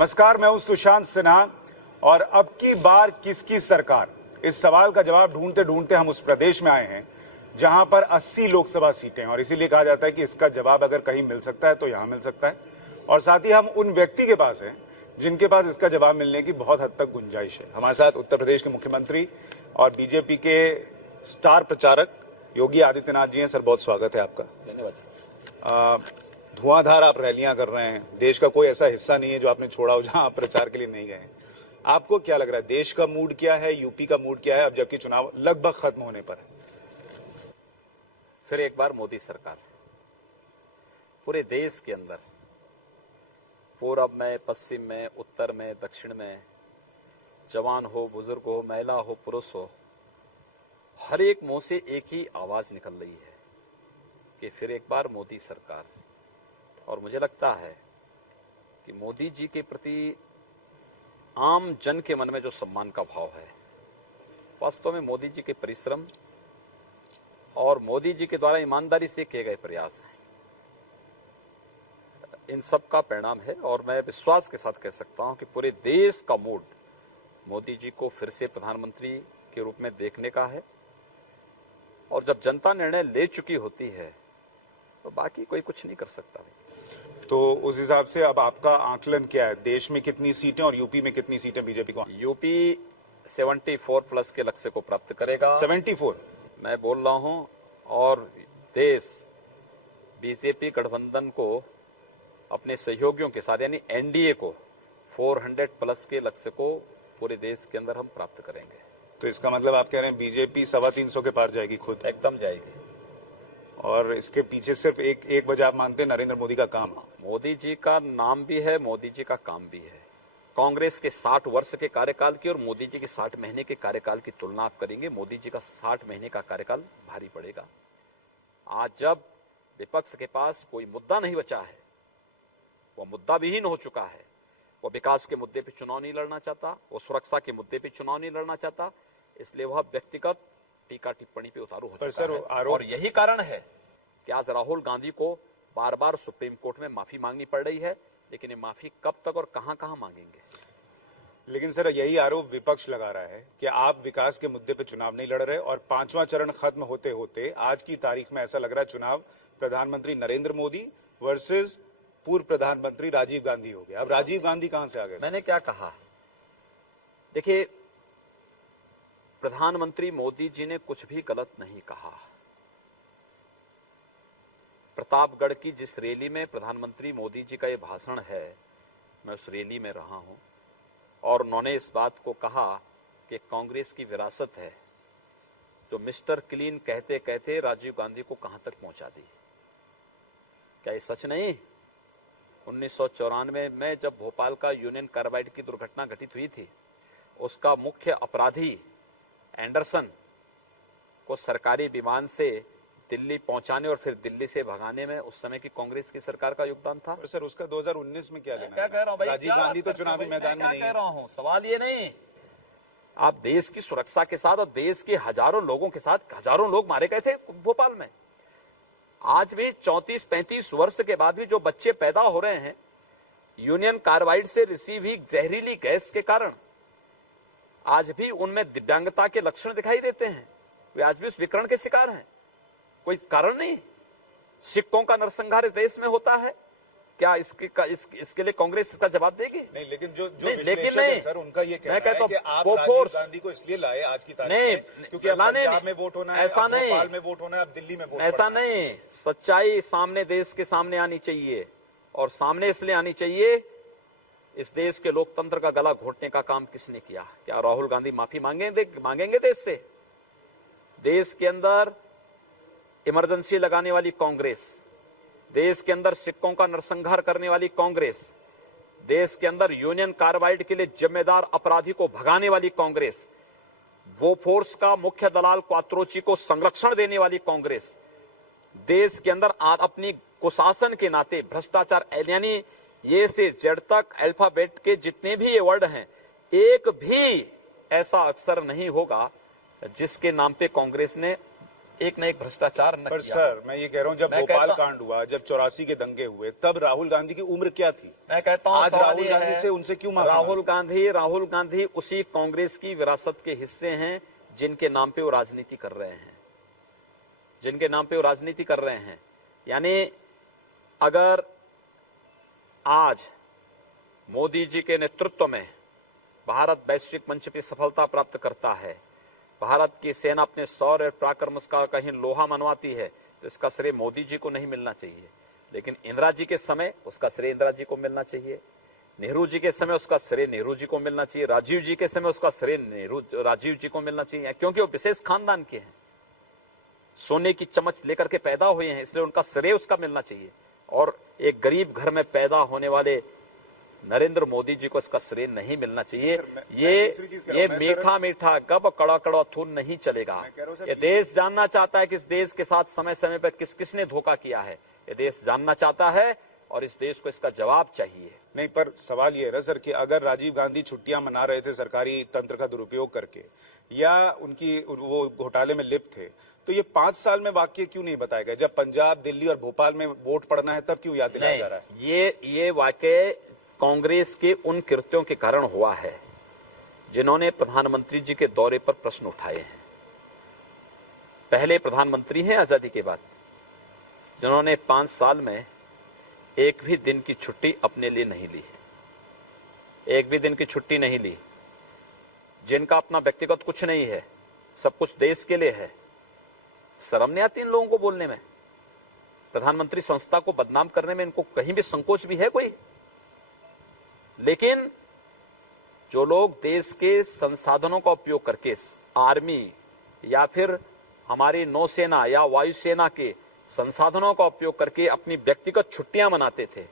नमस्कार, मैं हूं सुशांत सिन्हा और अब की बार किसकी सरकार, इस सवाल का जवाब ढूंढते ढूंढते हम उस प्रदेश में आए हैं जहां पर 80 लोकसभा सीटें हैं और इसीलिए कहा जाता है कि इसका जवाब अगर कहीं मिल सकता है तो यहां मिल सकता है। और साथ ही हम उन व्यक्ति के पास हैं जिनके पास इसका जवाब मिलने की बहुत हद तक गुंजाइश है। हमारे साथ उत्तर प्रदेश के मुख्यमंत्री और बीजेपी के स्टार प्रचारक योगी आदित्यनाथ जी हैं। सर, बहुत स्वागत है आपका। धन्यवाद। धुआंधार आप रैलियां कर रहे हैं, देश का कोई ऐसा हिस्सा नहीं है जो आपने छोड़ा हो जहां आप प्रचार के लिए नहीं गए। आपको क्या लग रहा है, देश का मूड क्या है, यूपी का मूड क्या है अब जबकि चुनाव लगभग खत्म होने पर है? फिर एक बार मोदी सरकार पूरे देश के अंदर, पूरब में, पश्चिम में, उत्तर में, दक्षिण में, जवान हो, बुजुर्ग हो, महिला हो, पुरुष हो, हर एक मुंह से एक ही आवाज निकल रही है कि फिर एक बार मोदी सरकार। और मुझे लगता है कि मोदी जी के प्रति आम जन के मन में जो सम्मान का भाव है, वास्तव में मोदी जी के परिश्रम और मोदी जी के द्वारा ईमानदारी से किए गए प्रयास, इन सब का परिणाम है। और मैं विश्वास के साथ कह सकता हूं कि पूरे देश का मूड मोदी जी को फिर से प्रधानमंत्री के रूप में देखने का है। और जब जनता निर्णय ले चुकी होती है तो बाकी कोई कुछ नहीं कर सकता। तो उस हिसाब से अब आपका आकलन क्या है, देश में कितनी सीटें और यूपी में कितनी सीटें बीजेपी को? यूपी 74 प्लस के लक्ष्य को प्राप्त करेगा। 74 मैं बोल रहा हूं। और देश बीजेपी गठबंधन को अपने सहयोगियों के साथ यानी एनडीए को 400 प्लस के लक्ष्य को पूरे देश के अंदर हम प्राप्त करेंगे। तो इसका मतलब आप कह रहे हैं बीजेपी 325 के पार जाएगी खुद? एकदम जाएगी। और इसके पीछे सिर्फ एक वजह आप मानते हैं, नरेंद्र मोदी का काम? मोदी जी का नाम भी है, मोदी जी का काम भी है। कांग्रेस के 60 वर्ष के कार्यकाल की और मोदी जी के 60 महीने के कार्यकाल की तुलना आप करेंगे, मोदी जी का 60 महीने का कार्यकाल भारी पड़ेगा। आज जब विपक्ष के पास कोई मुद्दा नहीं बचा है, वो मुद्दा विहीन हो चुका है, वो विकास के मुद्दे पे चुनाव नहीं लड़ना चाहता, वो सुरक्षा के मुद्दे पे चुनाव नहीं लड़ना चाहता, इसलिए वह व्यक्तिगत टीका टिप्पणी पे उतारू हो चुका है। और यही कारण है कि आज राहुल गांधी को बार बार सुप्रीम कोर्ट में माफी मांगनी पड़ रही है। लेकिन ये माफी कब तक और कहां मांगेंगे? लेकिन सर, यही आरोप विपक्ष लगा रहा है कि आप विकास के मुद्दे पे चुनाव नहीं लड़ रहे और 5वां चरण खत्म होते होते आज की तारीख में ऐसा लग रहा है चुनाव प्रधानमंत्री नरेंद्र मोदी वर्सेस पूर्व प्रधानमंत्री राजीव गांधी हो गया। अब राजीव गांधी कहां से आ गए? मैंने क्या कहा, देखिए, प्रधानमंत्री मोदी जी ने कुछ भी गलत नहीं कहा। प्रतापगढ़ की जिस रैली में प्रधानमंत्री मोदी जी का ये भाषण है, मैं उस रैली में रहा हूं और उन्होंने इस बात को कहा कि कांग्रेस की विरासत है जो मिस्टर क्लीन कहते कहते राजीव गांधी को कहां तक पहुंचा दी। क्या ये सच नहीं? 1994 में जब भोपाल का यूनियन कार्बाइड की दुर्घटना घटित हुई थी, उसका मुख्य अपराधी एंडरसन को सरकारी विमान से दिल्ली पहुंचाने और फिर दिल्ली से भगाने में उस समय की कांग्रेस की सरकार का योगदान था। सर, उसका 2019 में क्या लेना? क्या कह रहा हूं भाई, राजीव गांधी तो चुनावी मैदान में नहीं कह रहा हूं, सवाल ये नहीं। आप देश की सुरक्षा के साथ और देश के हजारों लोगों के साथ, हजारों लोग मारे गए थे भोपाल में। आज भी 34-35 वर्ष के बाद भी जो बच्चे पैदा हो रहे हैं यूनियन कार्बाइड से रिसीव हुई जहरीली गैस के कारण, आज भी उनमें दिव्यांगता के लक्षण दिखाई देते हैं। वे आज भी उस विकरण के शिकार हैं। कोई कारण नहीं। सिखों का नरसंहार इस देश में होता है, क्या इसके लिए कांग्रेस इसका जवाब देगी? नहीं, लेकिन जो विश्लेषक है सर, उनका ये कहना है कि आप राजीव गांधी को इसलिए लाए आज की तारीख में क्योंकि अब पंजाब में वोट होना है, ऐसा नहीं, भोपाल में वोट होना है, अब दिल्ली में वोट, ऐसा नहीं। सच्चाई सामने, देश के सामने आनी चाहिए। और सामने इसलिए आनी चाहिए, इस देश के लोकतंत्र का गला घोटने का काम किसने किया? क्या राहुल गांधी माफी मांगेंगे देश से? देश के अंदर इमरजेंसी लगाने वाली कांग्रेस, देश के अंदर सिखों का नरसंहार करने वाली कांग्रेस, देश के अंदर यूनियन कार्बाइड के लिए जिम्मेदार अपराधी को भगाने वाली कांग्रेस, वो फोर्स का मुख्य दलाल क्वात्रोची को संरक्षण देने वाली कांग्रेस, देश के अंदर अपनी कुशासन के नाते भ्रष्टाचार यानी ये से जेड तक अल्फाबेट के जितने भी ये वर्ड हैं, एक भी ऐसा अक्षर नहीं होगा जिसके नाम पे कांग्रेस ने एक न एक भ्रष्टाचार न पर किया। सर मैं ये कह रहा हूँ, जब मैं भोपाल कहता- कांड हुआ, जब 84 के दंगे हुए, तब राहुल गांधी की उम्र क्या थी? मैं कहता हूं आज सवाल राहुल ये गांधी है, से उनसे क्यों माफी राहुल गांधी उसी कांग्रेस की विरासत के हिस्से हैं जिनके नाम पे वो राजनीति कर रहे हैं, जिनके नाम पे वो राजनीति कर रहे हैं। यानी अगर आज मोदी जी के नेतृत्व में भारत वैश्विक मंच पे सफलता प्राप्त करता है, भारत की सेना अपने शौर्य और पराक्रम का कहीं लोहा मनवाती है, तो इसका श्रेय मोदी जी को नहीं मिलना चाहिए, लेकिन इंदिरा जी के समय उसका श्रेय इंदिरा जी को मिलना चाहिए, नेहरू जी के समय उसका श्रेय नेहरू जी को मिलना चाहिए, राजीव जी के समय उसका श्रेय राजीव जी को मिलना चाहिए, क्योंकि वो विशेष खानदान के हैं, सोने की चमच लेकर के पैदा हुए हैं, इसलिए उनका श्रेय उसका मिलना चाहिए। और एक गरीब घर में पैदा होने वाले नरेंद्र मोदी जी को इसका श्रेय नहीं मिलना चाहिए। ये मीठा मीठा गब कड़ा कड़ा थून नहीं चलेगा। ये देश जानना चाहता है कि इस देश के साथ समय समय पर किस किसने धोखा किया है, ये देश जानना चाहता है और इस देश को इसका जवाब चाहिए। नहीं, पर सवाल ये है ना सर कि अगर राजीव गांधी छुट्टियां मना रहे थे सरकारी तंत्र का दुरुपयोग करके, या उनकी वो घोटाले में लिप्त थे, तो ये 5 साल में वाक्य क्यों नहीं बताया गया? जब पंजाब, दिल्ली और भोपाल में वोट पड़ना है तब क्यों याद दिलाया जा रहा है? ये वाक्य कांग्रेस के उन कृत्यों के कारण हुआ है जिन्होंने प्रधानमंत्री जी के दौरे पर प्रश्न उठाए हैं। पहले प्रधानमंत्री हैं आजादी के बाद जिन्होंने 5 साल में एक भी दिन की छुट्टी अपने लिए नहीं ली, एक भी दिन की छुट्टी नहीं ली, जिनका अपना व्यक्तिगत कुछ नहीं है, सब कुछ देश के लिए है। शर्म नहीं आती इन लोगों को बोलने में? प्रधानमंत्री संस्था को बदनाम करने में इनको कहीं भी संकोच भी है कोई? लेकिन जो लोग देश के संसाधनों का उपयोग करके आर्मी या फिर हमारी नौसेना या वायुसेना के संसाधनों का उपयोग करके अपनी व्यक्तिगत छुट्टियां मनाते थे,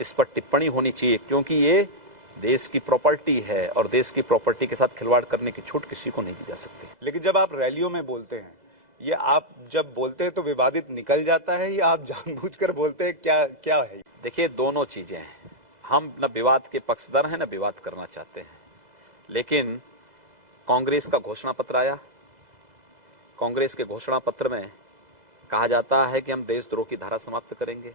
इस पर टिप्पणी होनी चाहिए, क्योंकि ये देश की प्रॉपर्टी है और देश की प्रॉपर्टी के साथ खिलवाड़ करने की छूट किसी को नहीं दी जा सकती। लेकिन जब आप रैलियों में बोलते हैं, ये आप जब बोलते हैं तो विवादित निकल जाता है या आप जानबूझकर बोलते हैं? क्या है? देखिए, दोनों चीजें हैं। हम न विवाद के पक्षधर हैं न विवाद करना चाहते हैं, लेकिन कांग्रेस का घोषणा पत्र आया, कांग्रेस के घोषणा पत्र में कहा जाता है कि हम देशद्रोह की धारा समाप्त करेंगे,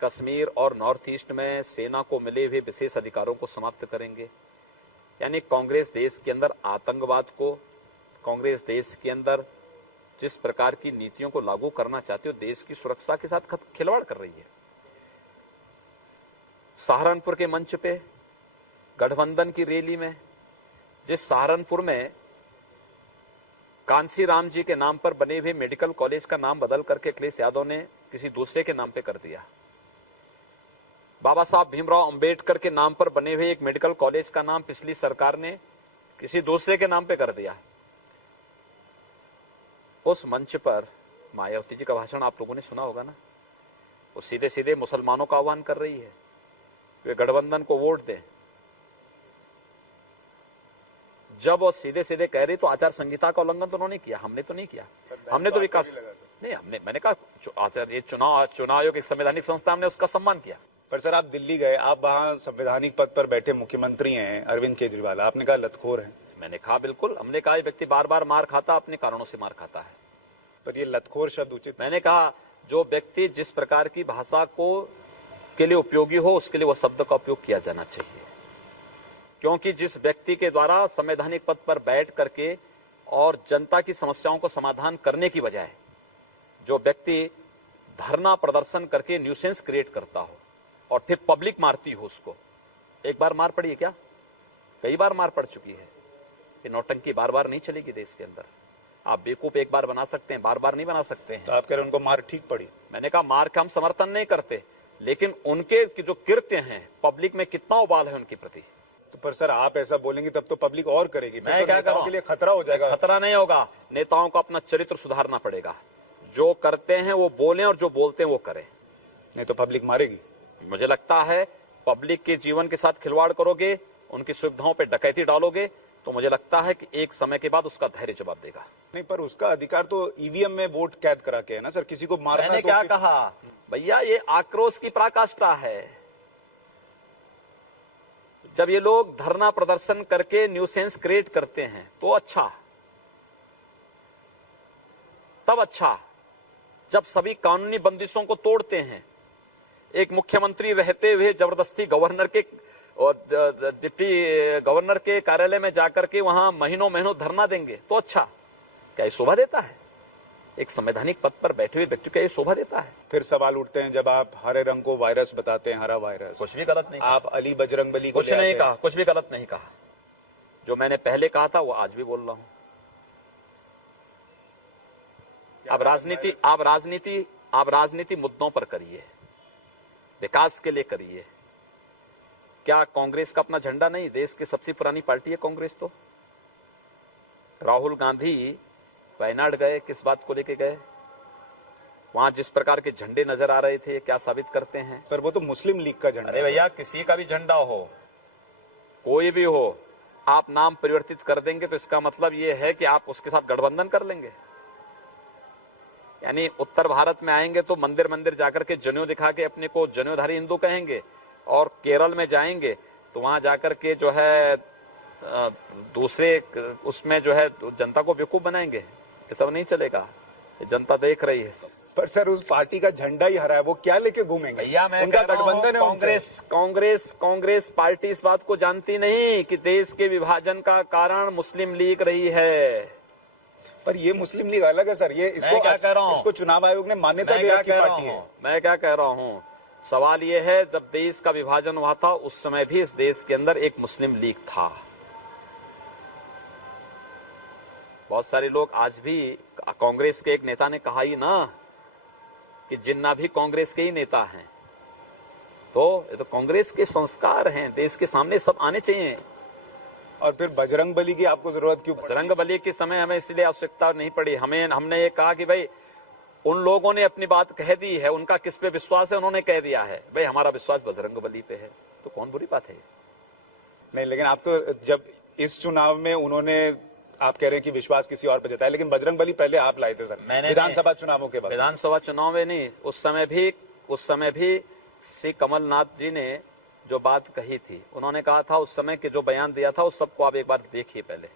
कश्मीर और नॉर्थ ईस्ट में सेना को मिले हुए विशेष अधिकारों को समाप्त करेंगे। यानी कांग्रेस देश के अंदर आतंकवाद को, कांग्रेस देश के अंदर जिस प्रकार की नीतियों को लागू करना चाहती हो, देश की सुरक्षा के साथ खिलवाड़ कर रही है। सहारनपुर के मंच पे गठबंधन की रैली में, जिस सहारनपुर में कांसी राम जी के नाम पर बने हुए मेडिकल कॉलेज का नाम बदल करके अखिलेश यादव ने किसी दूसरे के नाम पे कर दिया, बाबा साहब भीमराव अंबेडकर के नाम पर बने हुए एक मेडिकल कॉलेज का नाम पिछली सरकार ने किसी दूसरे के नाम पे कर दिया। उस मंच पर मायावती जी का भाषण आप लोगों ने सुना होगा ना, वो सीधे सीधे मुसलमानों का आह्वान कर रही है वे गठबंधन को वोट दें। जब वो सीधे सीधे कह रही तो आचार संहिता का उल्लंघन तो उन्होंने किया, हमने तो नहीं किया। हमने तो विकास नहीं, मैंने कहा ये चुनाव आयोग एक संवैधानिक संस्था, हमने उसका सम्मान किया। पर सर आप दिल्ली गए, आप वहां संवैधानिक पद पर बैठे मुख्यमंत्री हैं अरविंद केजरीवाल, आपने कहा लतखोर है। मैंने कहा बिल्कुल, हमने कहा ये व्यक्ति बार बार मार खाता, अपने कारणों से मार खाता है। पर ये लतखोर शब्द उचित? मैंने कहा जो व्यक्ति जिस प्रकार की भाषा को के लिए उपयोगी हो उसके लिए वह शब्द का उपयोग किया जाना चाहिए, क्योंकि जिस व्यक्ति के द्वारा संवैधानिक पद पर बैठ करके और जनता की समस्याओं को समाधान करने की बजाय जो व्यक्ति धरना प्रदर्शन करके न्यूसेंस क्रिएट करता हो और फिर पब्लिक मारती हो उसको, एक बार मार पड़ी है क्या? कई बार मार पड़ चुकी है। ये नौटंकी बार बार नहीं चलेगी देश के अंदर। आप बेवकूफ एक बार बना सकते हैं, बार बार नहीं बना सकते हैं। तो आप कह रहे हैं उनको मार ठीक पड़ी? मैंने कहा मार का हम समर्थन नहीं करते, लेकिन उनके जो कृत्य हैं पब्लिक में कितना उबाल है उनके प्रति। तो पर सर आप ऐसा बोलेंगे तब तो पब्लिक और करेगी, मैं तो क्या नेताओं के लिए खतरा हो जाएगा। खतरा नहीं होगा, नेताओं को अपना चरित्र सुधारना पड़ेगा। जो करते हैं वो बोलें और जो बोलते हैं वो करें, नहीं तो पब्लिक मारेगी। मुझे लगता है पब्लिक के जीवन के साथ खिलवाड़ करोगे, उनकी सुविधाओं पे डकैती डालोगे, तो मुझे लगता है कि एक समय के बाद उसका धैर्य जवाब देगा। नहीं, पर उसका अधिकार तो ईवीएम में वोट कैद करा के है ना सर, किसी को मारना। मैंने क्या कहा भैया, ये आक्रोश की पराकाष्ठा है। जब ये लोग धरना प्रदर्शन करके न्यूसेंस क्रिएट करते हैं तो अच्छा, तब अच्छा जब सभी कानूनी बंदिशों को तोड़ते हैं। एक मुख्यमंत्री रहते हुए जबरदस्ती गवर्नर के और डिप्टी गवर्नर के कार्यालय में जाकर के वहां महीनों महीनों धरना देंगे तो अच्छा, क्या ये शोभा देता है? एक संवैधानिक पद पर बैठे हुए व्यक्ति को ये शोभा देता है? फिर सवाल उठते हैं जब आप हरे रंग को वायरस बताते हैं, हरा वायरस। कुछ भी गलत नहीं, आप अली बजरंगबली को कुछ नहीं कहा, कुछ भी गलत नहीं कहा। जो मैंने पहले कहा था वो आज भी बोल रहा हूं। आप राजनीति मुद्दों पर करिए, विकास के लिए करिए। क्या कांग्रेस का अपना झंडा नहीं? देश की सबसे पुरानी पार्टी है कांग्रेस। तो राहुल गांधी वायनाड गए, किस बात को लेके गए? वहां जिस प्रकार के झंडे नजर आ रहे थे, क्या साबित करते हैं? सर वो तो मुस्लिम लीग का झंडा। अरे भैया, किसी का भी झंडा हो, कोई भी हो, आप नाम परिवर्तित कर देंगे तो इसका मतलब ये है कि आप उसके साथ गठबंधन कर लेंगे। यानी उत्तर भारत में आएंगे तो मंदिर मंदिर जाकर के जनेऊ दिखा के अपने को जनेऊधारी हिंदू कहेंगे, और केरल में जाएंगे तो वहां जाकर के जो है दूसरे उसमें जो है जनता को बेवकूफ बनाएंगे। ये सब नहीं चलेगा, ये जनता देख रही है सब। पर सर उस पार्टी का झंडा ही हरा है, वो क्या लेके घूमेंगे? भैया मैं उनका कह रहा हूं, गठबंधन है। कांग्रेस पार्टी इस बात को जानती नहीं कि देश के विभाजन का कारण मुस्लिम लीग रही है। पर ये मुस्लिम लीग अलग है सर। ये इसको क्या कह रहा हूं? इसको चुनाव आयोग ने मान्यता दे रखी पार्टी है। मैं क्या कह रहा हूं? सवाल ये है, जब देश का विभाजन हुआ था उस समय भी इस देश के अंदर एक मुस्लिम लीग था। बहुत सारे लोग आज भी, कांग्रेस के एक नेता ने कहा ही ना कि जिन्ना भी कांग्रेस के ही नेता हैं। तो ये तो कांग्रेस के संस्कार हैं, देश के सामने सब आने चाहिए। और फिर बजरंगबली की आपको जरूरत क्यों? बजरंगबली के समय हमें इसलिए आवश्यकता नहीं पड़ी। हमने ये कहा कि भाई उन लोगों ने अपनी बात कह दी है, उनका किस पे विश्वास है उन्होंने कह दिया है, भाई हमारा विश्वास बजरंगबली पे है, तो कौन बुरी बात है? नहीं, लेकिन आप तो जब इस चुनाव में उन्होंने, आप कह रहे हैं कि विश्वास किसी और पे जताया, लेकिन बजरंगबली पहले आप लाए थे सर विधानसभा चुनावों के बाद। विधानसभा चुनाव में नहीं, उस समय भी श्री कमलनाथ जी ने जो बात कही थी, उन्होंने कहा था उस समय के जो बयान दिया था उस सबको आप एक बार देखिए पहले,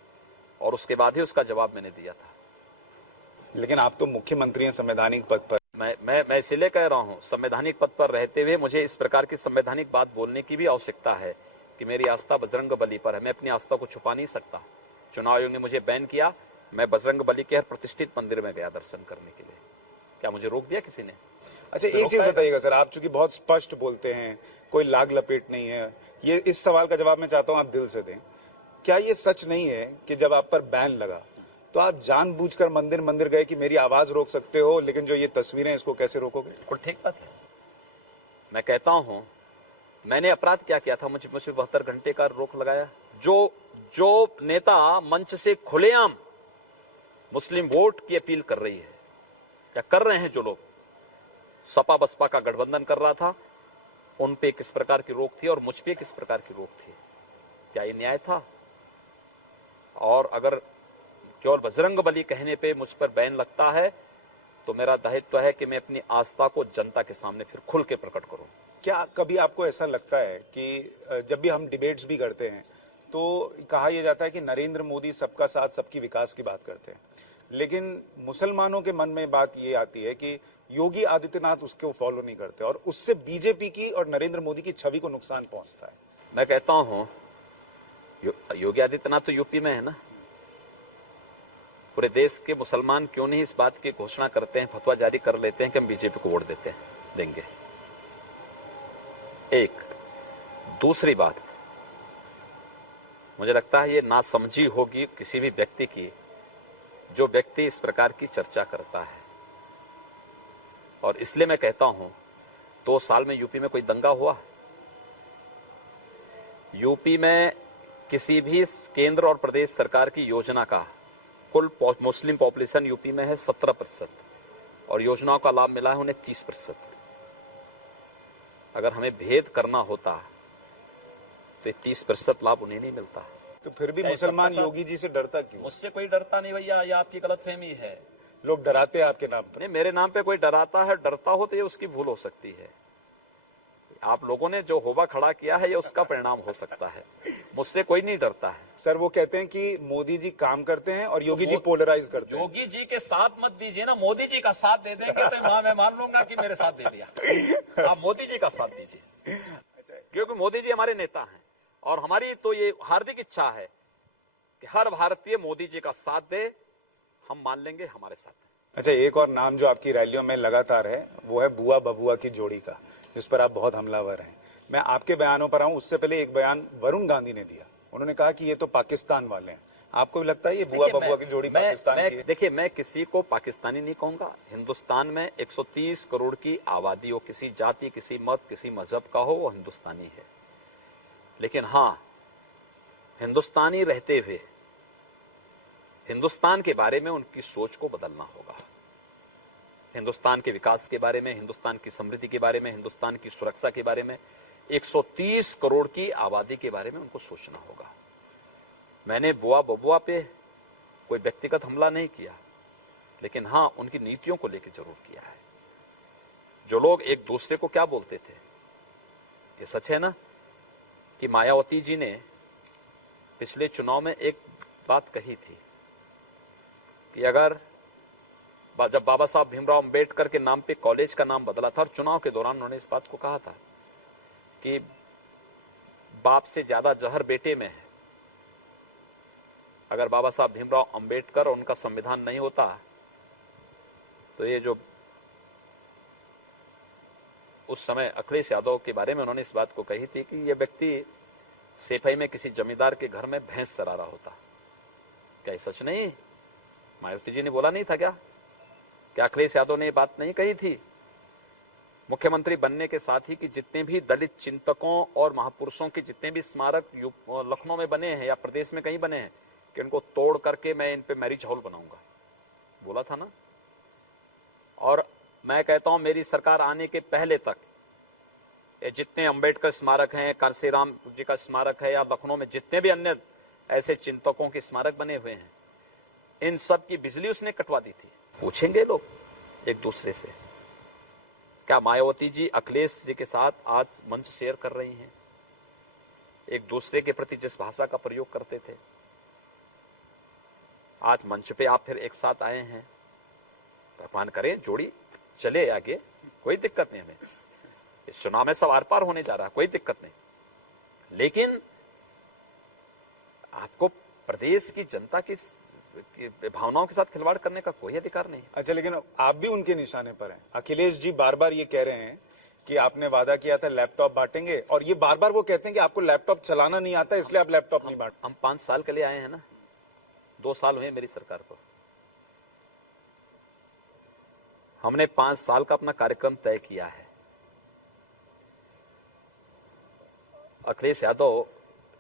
और उसके बाद ही उसका जवाब मैंने दिया था। लेकिन आप तो मुख्यमंत्री हैं संवैधानिक पद पर। मैं इसलिए कह रहा हूं, संवैधानिक पद पर रहते हुए मुझे इस प्रकार की संवैधानिक बात बोलने की भी आवश्यकता है कि मेरी आस्था बजरंगबली पर है। मैं अपनी आस्था को छुपा नहीं सकता। चुनाव आयोग ने मुझे बैन किया, मैं बजरंगबली के हर प्रतिष्ठित मंदिर में गया दर्शन करने के लिए। क्या मुझे रोक दिया किसी ने? अच्छा, एक चीज बताइएगा सर, आप चूंकि बहुत स्पष्ट बोलते हैं, कोई लाग लपेट नहीं है, ये इस सवाल का जवाब मैं चाहता हूं आप दिल से दें। क्या ये सच नहीं है कि जब आप पर बैन लगा तो आप जानबूझकर मंदिर मंदिर गए कि मेरी आवाज रोक सकते हो, लेकिन जो ये तस्वीरें इसको कैसे रोकोगे? बिल्कुल ठीक बात है। मैं कहता हूं, मैंने अपराध क्या किया था? मुझे 72 घंटे का रोक लगाया। जो नेता मंच से खुलेआम मुस्लिम वोट की अपील कर रही है या कर रहे हैं, जो लोग सपा बसपा का गठबंधन कर रहा था, उन पे किस प्रकार की रोक थी और मुझ पे किस प्रकार की रोक थी? क्या ये न्याय था? और अगर केवल बजरंगबली कहने पे मुझ पर बैन लगता है तो मेरा दायित्व है कि मैं अपनी आस्था को जनता के सामने फिर खुल के प्रकट करूं। क्या कभी आपको ऐसा लगता है कि जब भी हम डिबेट्स भी करते हैं तो कहा यह जाता है कि नरेंद्र मोदी सबका साथ सबकी विकास की बात करते हैं, लेकिन मुसलमानों के मन में बात ये आती है कि योगी आदित्यनाथ उसको फॉलो नहीं करते और उससे बीजेपी की और नरेंद्र मोदी की छवि को नुकसान पहुंचता है? मैं कहता हूं, योगी आदित्यनाथ तो यूपी में है ना। पूरे देश के मुसलमान क्यों नहीं इस बात की घोषणा करते हैं, फतवा जारी कर लेते हैं कि हम बीजेपी को वोट देंगे। एक दूसरी बात, मुझे लगता है ये नासमझी होगी किसी भी व्यक्ति की जो व्यक्ति इस प्रकार की चर्चा करता है। और इसलिए मैं कहता हूं, 2 साल में यूपी में कोई दंगा हुआ? यूपी में किसी भी केंद्र और प्रदेश सरकार की योजना का कुल मुस्लिम पॉपुलेशन यूपी में है 17% और योजनाओं का लाभ मिला है उन्हें 30%। अगर हमें भेद करना होता तो 30% लाभ उन्हें नहीं मिलता। तो फिर भी मुसलमान योगी जी से डरता क्यों? मुझसे कोई डरता नहीं भैया, ये आपकी गलतफहमी है। लोग डराते हैं आपके नाम पर। नहीं, मेरे नाम पे कोई डराता है, डरता हो तो ये उसकी भूल हो सकती है। आप लोगों ने जो होबा खड़ा किया है ये उसका परिणाम हो सकता है। मुझसे कोई नहीं डरता है। सर वो कहते हैं कि मोदी जी काम करते हैं और योगी जी पोलराइज करते हैं। योगी जी के साथ मत दीजिए ना, मोदी जी का साथ दे देंगे तो मैं मान लूंगा कि मेरे साथ दे दिया। आप मोदी जी का साथ दीजिए, क्योंकि मोदी जी हमारे नेता हैं और हमारी तो ये हार्दिक इच्छा है कि हर भारतीय मोदी जी का साथ दे, हम मान लेंगे हमारे साथ। अच्छा, एक और नाम जो आपकी रैलियों में लगातार है वो है बुआ बबुआ की जोड़ी का, जिस पर आप बहुत हमलावर हैं। मैं आपके बयानों पर आऊं उससे पहले एक बयान वरुण गांधी ने दिया। उन्होंने कहा कि ये तो पाकिस्तान वाले हैं। आपको भी लगता है ये बुआ बबुआ की जोड़ी पाकिस्तान की है? देखिए, मैं किसी को पाकिस्तानी नहीं कहूंगा। हिंदुस्तान में 130 करोड़ की आबादी हो, किसी जाति, किसी मत, किसी मजहब का हो, वो हिंदुस्तानी है। लेकिन हाँ, हिंदुस्तानी रहते हुए हिंदुस्तान के बारे में उनकी सोच को बदलना होगा। हिंदुस्तान के विकास के बारे में, हिंदुस्तान की समृद्धि के बारे में, हिंदुस्तान की सुरक्षा के बारे में, 130 करोड़ की आबादी के बारे में उनको सोचना होगा। मैंने बुआ बबुआ पे कोई व्यक्तिगत हमला नहीं किया, लेकिन हाँ, उनकी नीतियों को लेकर जरूर किया है। जो लोग एक दूसरे को क्या बोलते थे, ये सच है ना कि मायावती जी ने पिछले चुनाव में एक बात कही थी कि अगर जब बाबा साहब भीमराव अंबेडकर के नाम पे कॉलेज का नाम बदला था, और चुनाव के दौरान उन्होंने इस बात को कहा था कि बाप से ज्यादा जहर बेटे में है। अगर बाबा साहब भीमराव अंबेडकर और उनका संविधान नहीं होता तो ये जो उस समय अखिलेश यादव के बारे में उन्होंने इस बात को कही थी कि ये व्यक्ति सेफई में किसी जमींदार के घर में भैंस चरा रहा होता। क्या ये सच नहीं? मायावती जी ने बोला नहीं था क्या अखिलेश यादव ने ये बात नहीं कही थी मुख्यमंत्री बनने के साथ ही कि जितने भी दलित चिंतकों और महापुरुषों के जितने भी स्मारक लखनऊ में बने हैं या प्रदेश में कहीं बने हैं कि उनको तोड़ करके मैं इन पे मैरिज हॉल बनाऊंगा? बोला था ना। और मैं कहता हूं मेरी सरकार आने के पहले तक ये जितने अंबेडकर स्मारक हैं, कांसीराम जी का स्मारक है, या लखनऊ में जितने भी अन्य ऐसे चिंतकों के स्मारक बने हुए हैं, इन सब की बिजली उसने कटवा दी थी। पूछेंगे लोग एक दूसरे से, क्या मायावती जी अखिलेश जी के साथ आज मंच शेयर कर रही हैं? एक दूसरे के प्रति जिस भाषा का प्रयोग करते थे, आज मंच पे आप फिर एक साथ आए हैं। भगवान करें जोड़ी चले आगे, कोई दिक्कत नहीं हमें। इस चुनाव में सब आर पार होने जा रहा है, कोई दिक्कत नहीं। लेकिन आपको प्रदेश की जनता की भावनाओं के साथ खिलवाड़ करने का कोई अधिकार नहीं। अच्छा, लेकिन आप भी उनके निशाने पर हैं। अखिलेश जी बार बार ये कह रहे हैं कि आपने वादा किया था लैपटॉप बांटेंगे, और ये बार बार वो कहते हैं कि आपको लैपटॉप चलाना नहीं आता इसलिए आप लैपटॉप नहीं बांट। हम 5 साल के लिए आए हैं ना, 2 साल हुए मेरी सरकार को। हमने 5 साल का अपना कार्यक्रम तय किया है। अखिलेश यादव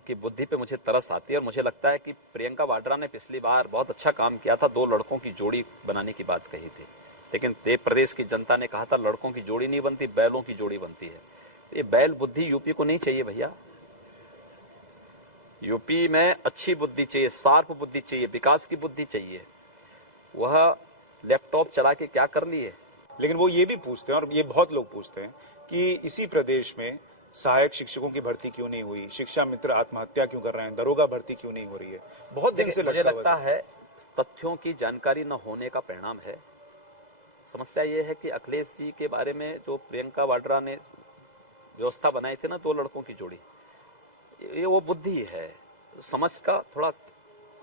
की बुद्धि पे मुझे तरस आती है और मुझे लगता है कि प्रियंका वाड्रा ने पिछली बार बहुत अच्छा काम किया था, 2 लड़कों की जोड़ी बनाने की बात कही थी, लेकिन प्रदेश की जनता ने कहा था लड़कों की जोड़ी नहीं बनती, बैलों की जोड़ी बनती है। तो ये बैल बुद्धि यूपी को नहीं चाहिए भैया। यूपी में अच्छी बुद्धि चाहिए, शार्प बुद्धि चाहिए, विकास की बुद्धि चाहिए। वह लैपटॉप चला के क्या कर लिए? लेकिन वो ये भी पूछते हैं, और ये बहुत लोग पूछते हैं, कि इसी प्रदेश में सहायक शिक्षकों की भर्ती क्यों नहीं हुई, शिक्षा मित्र आत्महत्या क्यों कर रहे हैं, दरोगा भर्ती क्यों नहीं हो रही है? बहुत दिन से मुझे लगता है तथ्यों की जानकारी न होने का परिणाम है। समस्या ये है कि अखिलेश जी के बारे में जो प्रियंका वाड्रा ने व्यवस्था बनाई थी ना, 2 लड़कों की जोड़ी, ये वो बुद्धि है, समझ का थोड़ा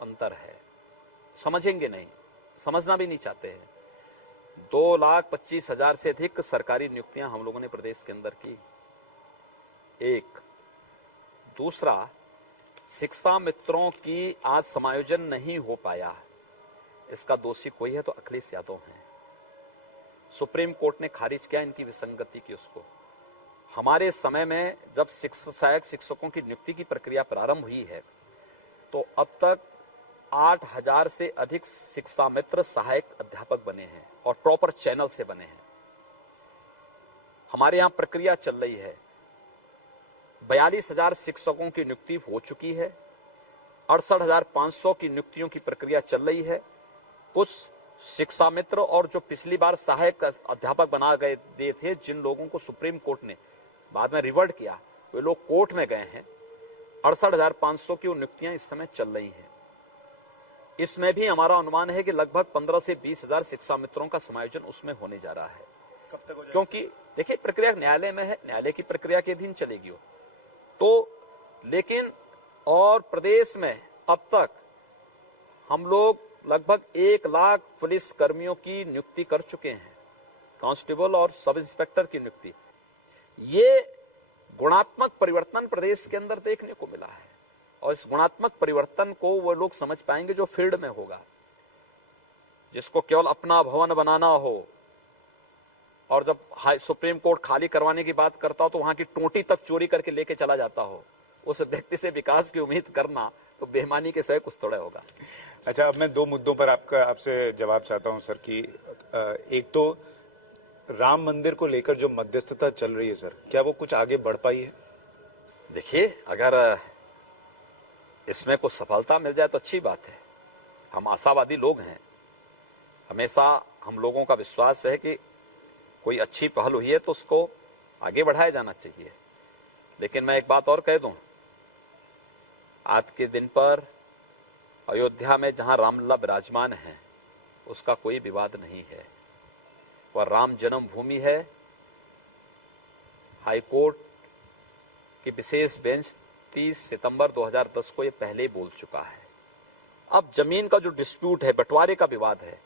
अंतर है। समझेंगे नहीं, समझना भी नहीं चाहते हैं। 2,25,000 से अधिक सरकारी नियुक्तियां हम लोगों ने प्रदेश के अंदर की। एक दूसरा, शिक्षा मित्रों की आज समायोजन नहीं हो पाया, इसका दोषी कोई है तो अखिलेश यादव हैं। सुप्रीम कोर्ट ने खारिज किया इनकी विसंगति की उसको। हमारे समय में जब सहायक शिक्षकों की नियुक्ति की प्रक्रिया प्रारंभ हुई है तो अब तक 8,000 से अधिक शिक्षा मित्र सहायक अध्यापक बने हैं और प्रॉपर चैनल से बने हैं। हमारे यहां प्रक्रिया चल रही है, 42,000 शिक्षकों की नियुक्ति हो चुकी है, 68,500 की नियुक्तियों की प्रक्रिया चल रही है। कुछ शिक्षा मित्र और जो पिछली बार सहायक अध्यापक बना गए थे, जिन लोगों को सुप्रीम कोर्ट ने बाद में रिवर्ट किया, वे लोग कोर्ट में गए हैं 68,500 की नियुक्तियां इस समय चल रही हैं। इसमें भी हमारा अनुमान है कि लगभग 15 से 20,000 शिक्षा मित्रों का समायोजन उसमें होने जा रहा है। कब तक हो जाएगा? क्योंकि देखिए प्रक्रिया न्यायालय में है, न्यायालय की प्रक्रिया के अधीन चलेगी वो तो। लेकिन और प्रदेश में अब तक हम लोग लगभग 1 लाख पुलिस कर्मियों की नियुक्ति कर चुके हैं, कांस्टेबल और सब इंस्पेक्टर की नियुक्ति। ये गुणात्मक परिवर्तन प्रदेश के अंदर देखने को मिला है और इस गुणात्मक परिवर्तन को वो लोग समझ पाएंगे जो फील्ड में होगा, जिसको केवल अपना भवन बनाना हो और जब सुप्रीम कोर्ट खाली करवाने की बात करता हो तो वहां की टोटी तक चोरी करके लेके चला जाता हो, उस व्यक्ति से विकास की उम्मीद करना तो बेईमानी के सिवाय कुछ थोड़ा होगा। अच्छा, अब मैं 2 मुद्दों पर आपसे जवाब चाहता हूं सर कि एक तो राम मंदिर को लेकर जो मध्यस्थता चल रही है सर, क्या वो कुछ आगे बढ़ पाई है? देखिए, अगर इसमें कुछ सफलता मिल जाए तो अच्छी बात है। हम आशावादी लोग हैं, हमेशा हम लोगों का विश्वास है कि कोई अच्छी पहल हुई है तो उसको आगे बढ़ाया जाना चाहिए। लेकिन मैं एक बात और कह दूं, आज के दिन पर अयोध्या में जहां रामलला विराजमान है उसका कोई विवाद नहीं है, वह राम जन्मभूमि है। हाईकोर्ट की विशेष बेंच 30 सितंबर 2010 को ये पहले ही बोल चुका है। अब जमीन का जो डिस्प्यूट है, बंटवारे का विवाद है,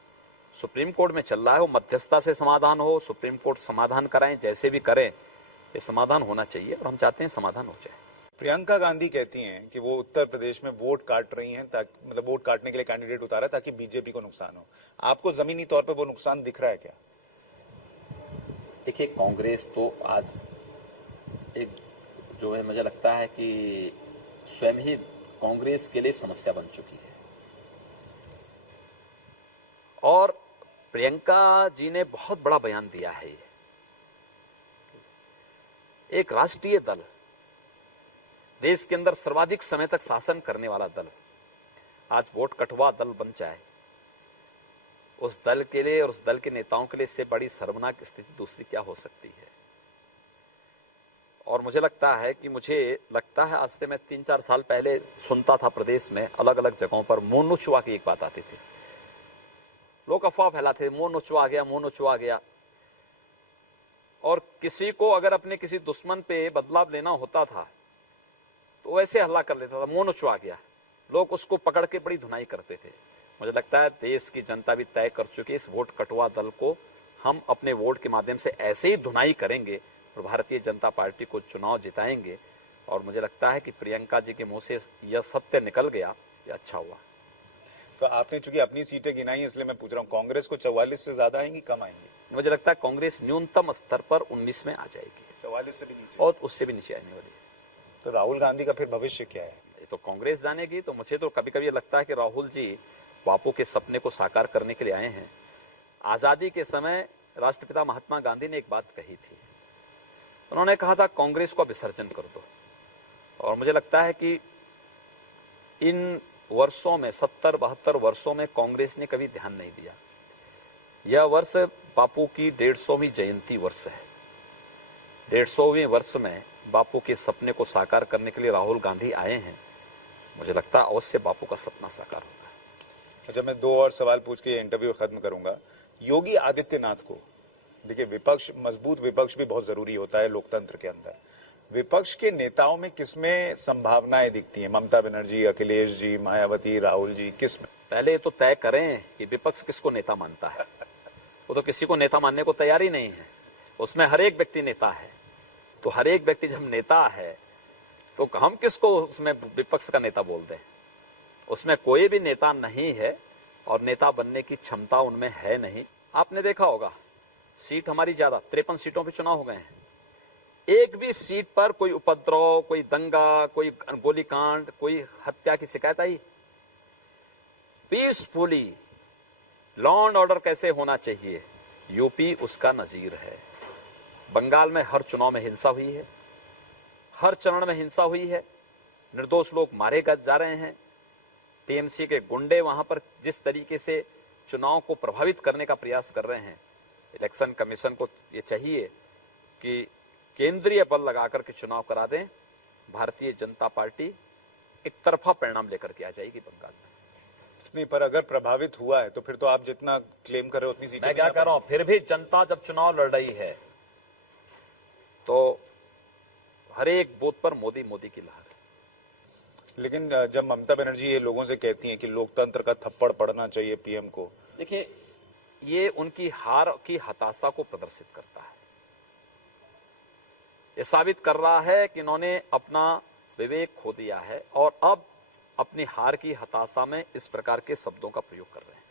सुप्रीम कोर्ट में चल रहा है, वो मध्यस्थता से समाधान हो, सुप्रीम कोर्ट समाधान कराएं, जैसे भी करें ये समाधान होना चाहिए और हम चाहते हैं समाधान हो जाए। प्रियंका गांधी कहती हैं कि वो उत्तर प्रदेश में वोट काट रही हैं, ताकि मतलब वोट काटने के लिए कैंडिडेट उतारा ताकि बीजेपी को नुकसान हो। आपको जमीनी तौर पर वो नुकसान दिख रहा है क्या? देखिए, कांग्रेस तो आज एक जो है, मुझे लगता है कि स्वयं ही कांग्रेस के लिए समस्या बन चुकी है। और प्रियंका जी ने बहुत बड़ा बयान दिया है। ये एक राष्ट्रीय दल, देश के अंदर सर्वाधिक समय तक शासन करने वाला दल आज वोट कटवा दल बन जाए, उस दल के लिए और उस दल के नेताओं के लिए इससे बड़ी शर्मनाक स्थिति दूसरी क्या हो सकती है। और मुझे लगता है आज से मैं 3-4 साल पहले सुनता था प्रदेश में अलग अलग जगहों पर मुंह नोचवा की एक बात आती थी, लोग अफवाह फैलाते थे, मुंह नोचवा गया। और किसी को अगर अपने किसी दुश्मन पे बदलाव लेना होता था तो वैसे हल्ला कर लेता था, मुंह नोचवा गया। लोग उसको पकड़ के बड़ी धुनाई करते थे। मुझे लगता है देश की जनता भी तय कर चुकी है, इस वोट कटवा दल को हम अपने वोट के माध्यम से ऐसे ही धुनाई करेंगे और भारतीय जनता पार्टी को चुनाव जिताएंगे। और मुझे लगता है कि प्रियंका जी के मुंह से यह सत्य निकल गया, ये अच्छा हुआ। तो आपने चूंकि अपनी सीटें गिनाई, इसलिए मैं पूछ रहा हूँ, कांग्रेस को 44 से ज्यादा आएंगी, कम आएंगी? मुझे लगता है कांग्रेस न्यूनतम स्तर पर 19 में आ जाएगी, 44 से भी नीचे और उससे भी नीचे आने वाली है। तो राहुल गांधी का फिर भविष्य क्या है? ये तो कांग्रेस जानेगी। तो मुझे तो कभी कभी लगता है कि राहुल जी बापू के सपने को साकार करने के लिए आए हैं। आजादी के समय राष्ट्रपिता महात्मा गांधी ने एक बात कही थी, उन्होंने कहा था कांग्रेस को विसर्जन कर दो। और मुझे लगता है कि इन वर्षों में 70-72 वर्षों में कांग्रेस ने कभी ध्यान नहीं दिया। यह वर्ष बापू की 150वीं जयंती वर्ष है। 150वें वर्ष में बापू के सपने को साकार करने के लिए राहुल गांधी आए हैं। मुझे लगता है अवश्य बापू का सपना साकार होगा। अच्छा, मैं 2 और सवाल पूछ के इंटरव्यू खत्म करूंगा। योगी आदित्यनाथ को, देखिए विपक्ष, मजबूत विपक्ष भी बहुत जरूरी होता है लोकतंत्र के अंदर। विपक्ष के नेताओं में किसमें संभावनाएं दिखती हैं? ममता बनर्जी, अखिलेश जी, मायावती, राहुल जी, किसमें? पहले तो तय करें कि विपक्ष किसको नेता मानता है। वो तो किसी को नेता मानने को तैयार ही नहीं है। उसमें हर एक व्यक्ति नेता है। तो हर एक व्यक्ति जब नेता है तो हम किसको उसमें विपक्ष का नेता बोल दें? उसमें कोई भी नेता नहीं है और नेता बनने की क्षमता उनमें है नहीं। आपने देखा होगा, सीट हमारी ज्यादा, 53 सीटों पे चुनाव हो गए हैं। एक भी सीट पर कोई उपद्रव, कोई दंगा, कोई गोलीकांड, कोई हत्या की शिकायत आई? पीसफुली लॉ एंड ऑर्डर कैसे होना चाहिए, यूपी उसका नजीर है। बंगाल में हर चुनाव में हिंसा हुई है, हर चरण में हिंसा हुई है, निर्दोष लोग मारे जा रहे हैं। टीएमसी के गुंडे वहां पर जिस तरीके से चुनाव को प्रभावित करने का प्रयास कर रहे हैं, इलेक्शन कमीशन को ये चाहिए कि केंद्रीय बल लगाकर के चुनाव करा दें, भारतीय जनता पार्टी एक तरफा परिणाम लेकर के आ जाएगी बंगाल में। नहीं, पर अगर प्रभावित हुआ है तो फिर तो आप जितना क्लेम कर रहे हो उतनी सीटें मैं क्या कर रहा हूं, फिर भी जनता जब चुनाव लड़ रही है तो हर एक बूथ पर मोदी मोदी की लहर है। लेकिन जब ममता बनर्जी ये लोगों से कहती हैं कि लोकतंत्र का थप्पड़ पड़ना चाहिए पीएम को, देखिए ये उनकी हार की हताशा को प्रदर्शित करता है। ये साबित कर रहा है कि इन्होंने अपना विवेक खो दिया है और अब अपनी हार की हताशा में इस प्रकार के शब्दों का प्रयोग कर रहे हैं।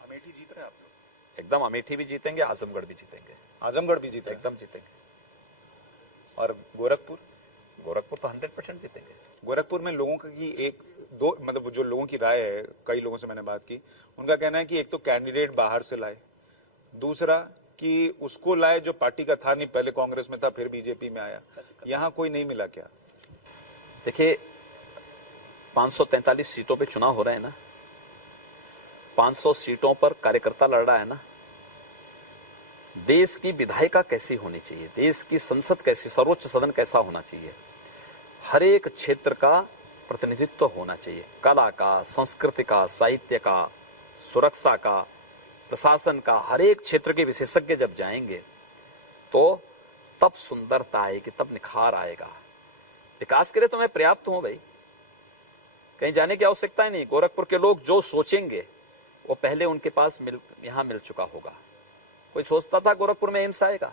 अमेठी जीत रहे हैं आप लोग? एकदम अमेठी भी जीतेंगे, आजमगढ़ भी जीतेंगे। आजमगढ़ भी जीत रहे हैं? एकदम जीतेंगे। और गोरखपुर? गोरखपुर तो 100% जीतेंगे। गोरखपुर में लोगों की एक दो मतलब जो लोगों की राय है, कई लोगों से मैंने बात की, उनका कहना है कि एक तो कैंडिडेट बाहर से लाए, दूसरा कि उसको लाए जो पार्टी का था नहीं, पहले कांग्रेस में था फिर बीजेपी में आया, यहाँ कोई नहीं मिला क्या? देखिए 543 सीटों पे चुनाव हो रहे हैं ना, 500 सीटों पर कार्यकर्ता लड़ रहा है ना। देश की विधायिका कैसी होनी चाहिए, देश की संसद कैसी, सर्वोच्च सदन कैसा होना चाहिए, हर एक क्षेत्र का प्रतिनिधित्व होना चाहिए। कला का, संस्कृति का, साहित्य का, सुरक्षा का, प्रशासन का, हर एक क्षेत्र के विशेषज्ञ जब जाएंगे तो तब सुंदरता आएगी, तब निखार आएगा। विकास के लिए तो मैं पर्याप्त हूं भाई, कहीं जाने की आवश्यकता ही नहीं। गोरखपुर के लोग जो सोचेंगे वो पहले उनके पास यहां मिल चुका होगा। कोई सोचता था गोरखपुर में एम्स आएगा?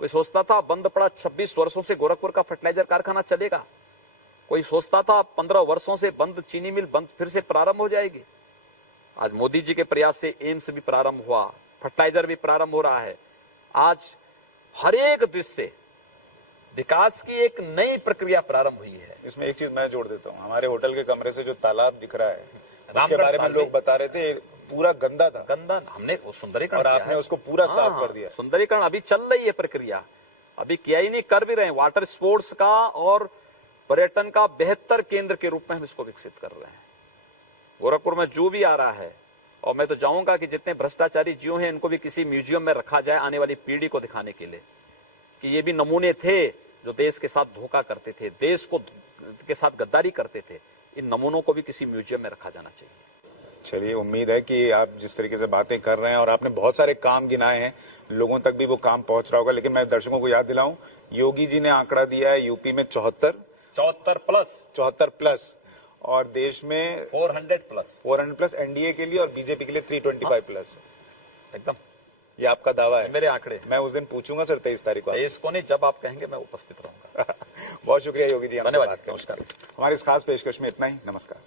कोई सोचता था बंद पड़ा 26 वर्षों से गोरखपुर का फर्टिलाइजर कारखाना चलेगा? कोई सोचता था 15 वर्षों से बंद चीनी मिल बंद फिर से प्रारंभ हो जाएगी? आज मोदी जी के प्रयास से एम्स भी प्रारंभ हुआ, फर्टिलाइजर भी प्रारंभ हो रहा है। आज हर एक दृष्टि से विकास की एक नई प्रक्रिया प्रारंभ हुई है। इसमें एक चीज मैं जोड़ देता हूँ, हमारे होटल के कमरे से जो तालाब दिख रहा है उसके बारे में लोग बता रहे थे पूरा गंदा था, गंदा, हमने सुंदरीकरण और आपने उसको पूरा साफ कर दिया। सुंदरीकरण अभी चल रही है प्रक्रिया, अभी किया ही नहीं, कर भी रहे हैं। वाटर स्पोर्ट्स का और पर्यटन का बेहतर केंद्र के रूप में हम इसको विकसित कर रहे हैं। गोरखपुर में जू भी आ रहा है और मैं तो चाहूंगा कि जितने भ्रष्टाचारी जू हैं इनको भी किसी म्यूजियम में रखा जाए, आने वाली पीढ़ी को दिखाने के लिए कि ये भी नमूने थे जो देश के साथ धोखा करते थे, देश को के साथ गद्दारी करते थे। इन नमूनों को भी किसी म्यूजियम में रखा जाना चाहिए। चलिए, उम्मीद है कि आप जिस तरीके से बातें कर रहे हैं और आपने बहुत सारे काम गिनाए हैं, लोगों तक भी वो काम पहुंच रहा होगा। लेकिन मैं दर्शकों को याद दिलाऊं, योगी जी ने आंकड़ा दिया है यूपी में 74 प्लस और देश में 400 प्लस एनडीए के लिए और बीजेपी के लिए 325 प्लस। एकदम ये आपका दावा है? मेरे आंकड़े मैं उस दिन पूछूंगा सर 23 तारीख को। इसको नहीं, जब आप कहेंगे मैं उपस्थित रहूंगा। बहुत शुक्रिया योगी जी, धन्यवाद, नमस्कार। हमारी इस खास पेशकश में इतना ही, नमस्कार।